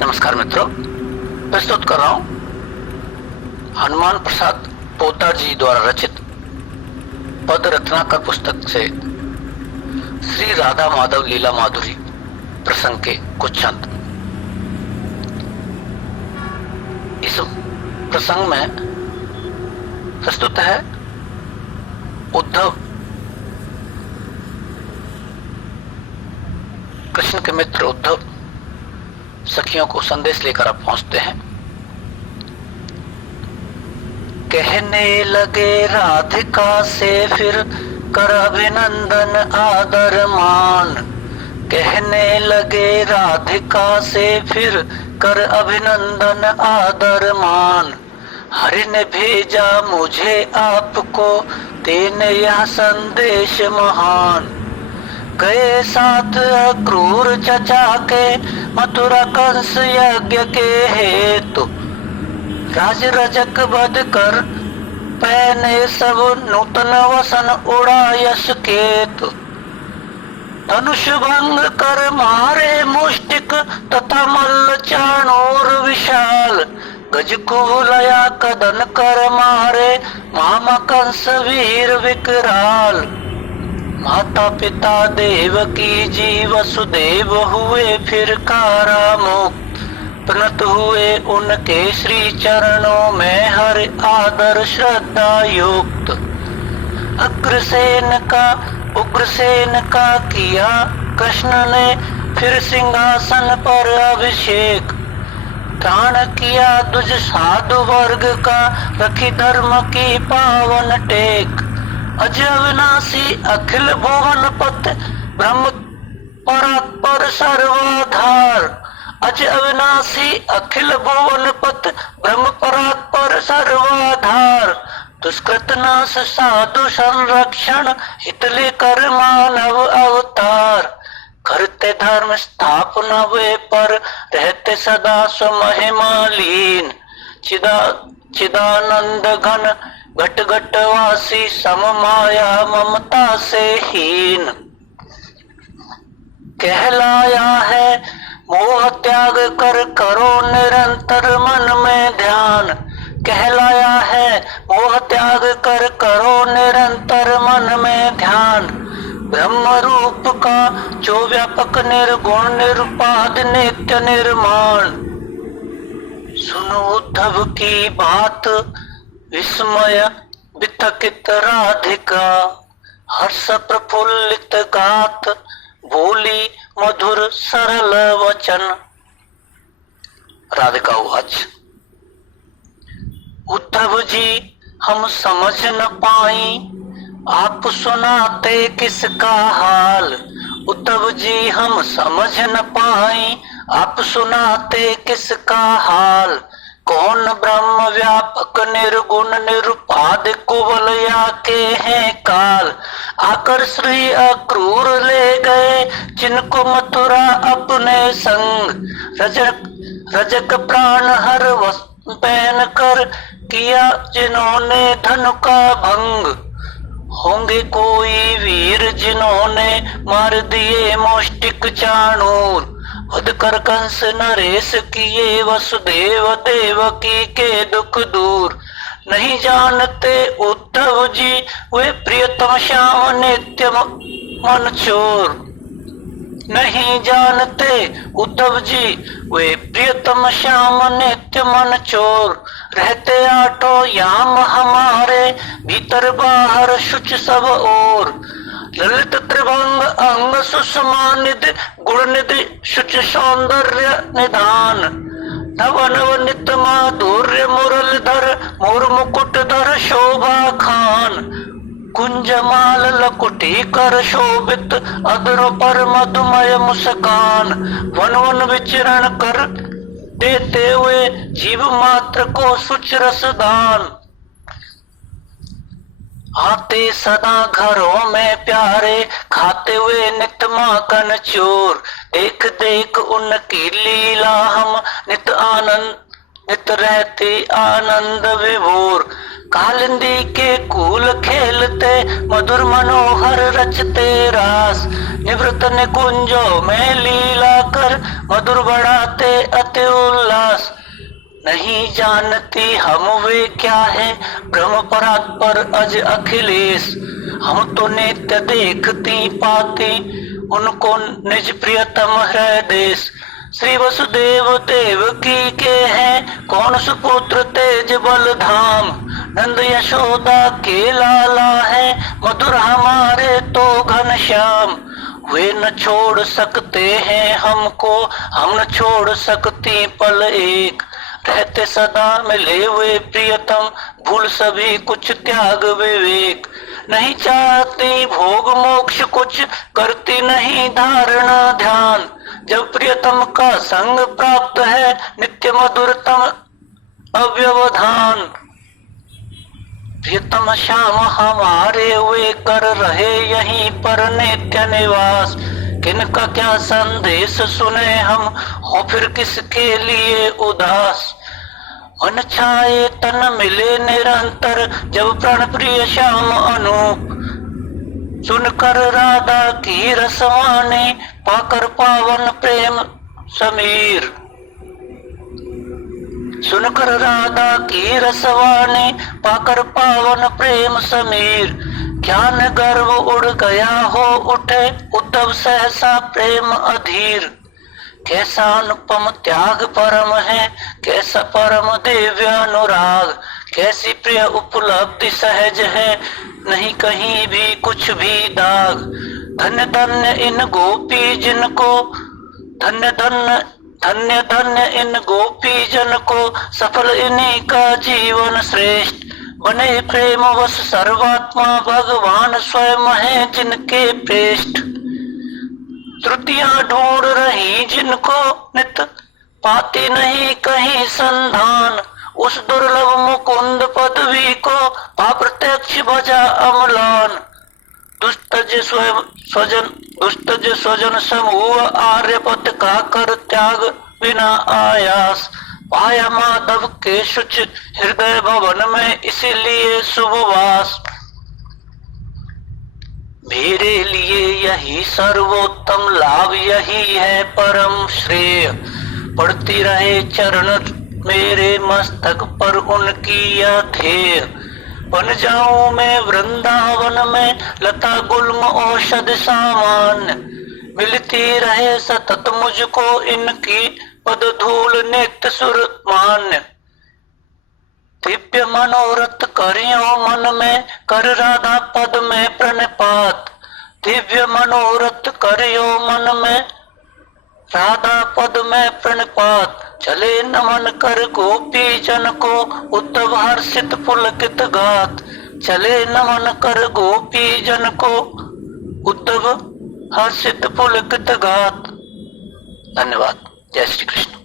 नमस्कार मित्रों, प्रस्तुत कर रहा हूं हनुमान प्रसाद पोद्दार जी द्वारा रचित पद रत्नाकर पुस्तक से श्री राधा माधव लीला माधुरी प्रसंग के कुछ छंद। इस प्रसंग में प्रस्तुत है उद्धव कृष्ण के मित्र उद्धव सखियों को संदेश लेकर आप पहुंचते हैं। कहने लगे राधिका से फिर कर अभिनंदन आदर मान। कहने लगे राधिका से फिर कर अभिनंदन आदर मान। हरि ने भेजा मुझे आपको देने यह संदेश महान। गए साथ क्रूर चचा के मथुरा कंस यज्ञ के हेतु। राज रजक बध कर पहने सब नूतन वसन उड़ा यश केतु। धनुष भंग कर मारे मुष्टिक तथा मल्ल चाणूर विशाल। गज को लया कदन कर मारे मामा कंस वीर विकराल। माता पिता देवकी जी वसुदेव हुए फिर कारामुक्त। प्रणत हुए उनके श्री चरणों में हर आदर श्रद्धा युक्त। उग्रसेन का किया कृष्ण ने फिर सिंहासन पर अभिषेक। दान किया दुज साधु वर्ग का रखी धर्म की पावन टेक। अज अविनाशी अखिल भुवन पत ब्रह्म परात्पर सर्वाधार। अज अविनाशी अखिल भुवन पत ब्रह्म परात्पर सर्वाधार। दुष्कृत नाश साधु संरक्षण हित लेकर मानव अवतार। करते धर्म स्थापना वे पर रहते सदा स्वमहिमा लीन। चिदानंद घन घट घट वासी सम माया ममता से हीन। कहलाया है मोह त्याग कर करो निरंतर मन में ध्यान। कहलाया है मोह त्याग कर करो निरंतर मन में ध्यान। ब्रह्म रूप का जो व्यापक निर्गुण निरुपाद नित्य निर्माण। सुनो उद्धव की बात विस्मय वितकित राधिका। हर्ष प्रफुल्लित गात बोली मधुर सरल वचन। राधिका उवाच, उद्धव जी हम समझ न पाई आप सुनाते किसका हाल। उद्धव जी हम समझ न पाई आप सुनाते किसका हाल। कौन ब्रह्म व्यापक निर्गुण निरुपाद कुवल या के हैं काल। आकर श्री अक्रूर ले गए जिनको मथुरा अपने संग। रजक प्राण हर वस्त्र पहन कर किया जिन्होंने धनु का भंग। होंगे कोई वीर जिन्होंने मार दिए मुष्टिक चाणूर। वध कर कंस नरेश किए वसुदेव देवकी के दुख दूर। नहीं जानते उद्धव जी वे प्रियतम श्याम नित्य मन चोर। नहीं जानते उद्धव जी वे प्रियतम श्याम नित्य मन चोर। रहते आठों याम हमारे भीतर बाहर शुच सब ओर। ललित त्रिभंग अंग सुषमा निधि गुण निधि शुच सौंदर्य निधान। नव नव नित माधुर्य मुरलीधर मोर मुकुटधर शोभा खान। कुंजमाल लकुटी कर शोभित अधरों पर मधुमय मुस्कान। वन वन विचरण कर देते हुए जीव मात्र को सुच रसदान। आते सदा घरों में प्यारे खाते हुए नित माखन चोर। देख देख उनकी लीला हम नित रहते आनंद विभोर। कालिंदी के कूल खेलते मधुर मनोहर रचते रास। निवृत्त निकुंजों में लीला कर मधुर बढ़ाते अति उल्लास। नहीं जानती हम वे क्या है ब्रह्म परात्पर अज अखिलेश। हम तो नित्य देखती पाती उनको निज प्रियतम हृदय देश। श्री वसुदेव देवकी के हैं कौन सुपुत्र तेज बल धाम। नंद यशोदा के लाला है मधुर हमारे तो घनश्याम। वे न छोड़ सकते हैं हमको हम न छोड़ सकती पल एक। रहते सदा मिले वे प्रियतम भूल सभी कुछ त्याग विवेक। नहीं चाहती भोग मोक्ष कुछ करती नहीं धारणा ध्यान। जब प्रियतम का संग प्राप्त है नित्य मधुरतम अव्यवधान। प्रियतम श्याम हमारे वे कर रहे यहीं पर नित्य निवास। किनका क्या संदेश सुने हम हो फिर किसके लिए उदास। मन छाए तन मिले निरंतर जब प्राण प्रिय श्याम अनूप। सुनकर राधा की रसवानी पाकर पावन प्रेम समीर। सुनकर राधा की रसवानी पाकर पावन प्रेम समीर। ज्ञान गर्व उड़ गया हो उठे उद्धव सहसा प्रेम अधीर। कैसा अनुपम त्याग परम है कैसा परम दिव्य अनुराग। कैसी प्रिय उपलब्धि सहज है नहीं कहीं भी कुछ भी दाग। धन्य धन्य इन गोपी जिनको धन्य धन्य धन्य धन्य इन गोपी जन को सफल इन्हीं का जीवन श्रेष्ठ। बने प्रेम वश सर्वात्मा भगवान स्वयं है जिनके पृष्ठ। त्रुटियां ढूंढ रही जिनको नित पाती नहीं कहीं संधान। उस दुर्लभ मुकुंद पदवी को अप्रत्यक्ष भजा अमलान। दुष्टज स्वजन समूह आर्यपत का कर त्याग बिना आयास। पाया माधव के शुच हृदय भवन में इसीलिए शुभवास। मेरे लिए यही सर्वोत्तम लाभ यही है परम श्रेय। पढ़ती रहे चरण मेरे मस्तक पर उनकी यह ध्येय। बन जाऊं मैं वृंदावन में लता गुल्म औषध सामान्य। मिलती रहे सतत मुझको इनकी पद धूल नित्य सुर मान्य। दिव्य मनोरथ करियो मन में कर राधा पद में प्रणपात। दिव्य मनोरथ करियो मन में राधा पद में प्रणपात। चले नमन कर गोपी जन को उद्धव हर्षित पुलकित गात। चले नमन कर गोपी जन को उद्धव हर्षित पुलकित गात। धन्यवाद। जय श्री कृष्ण।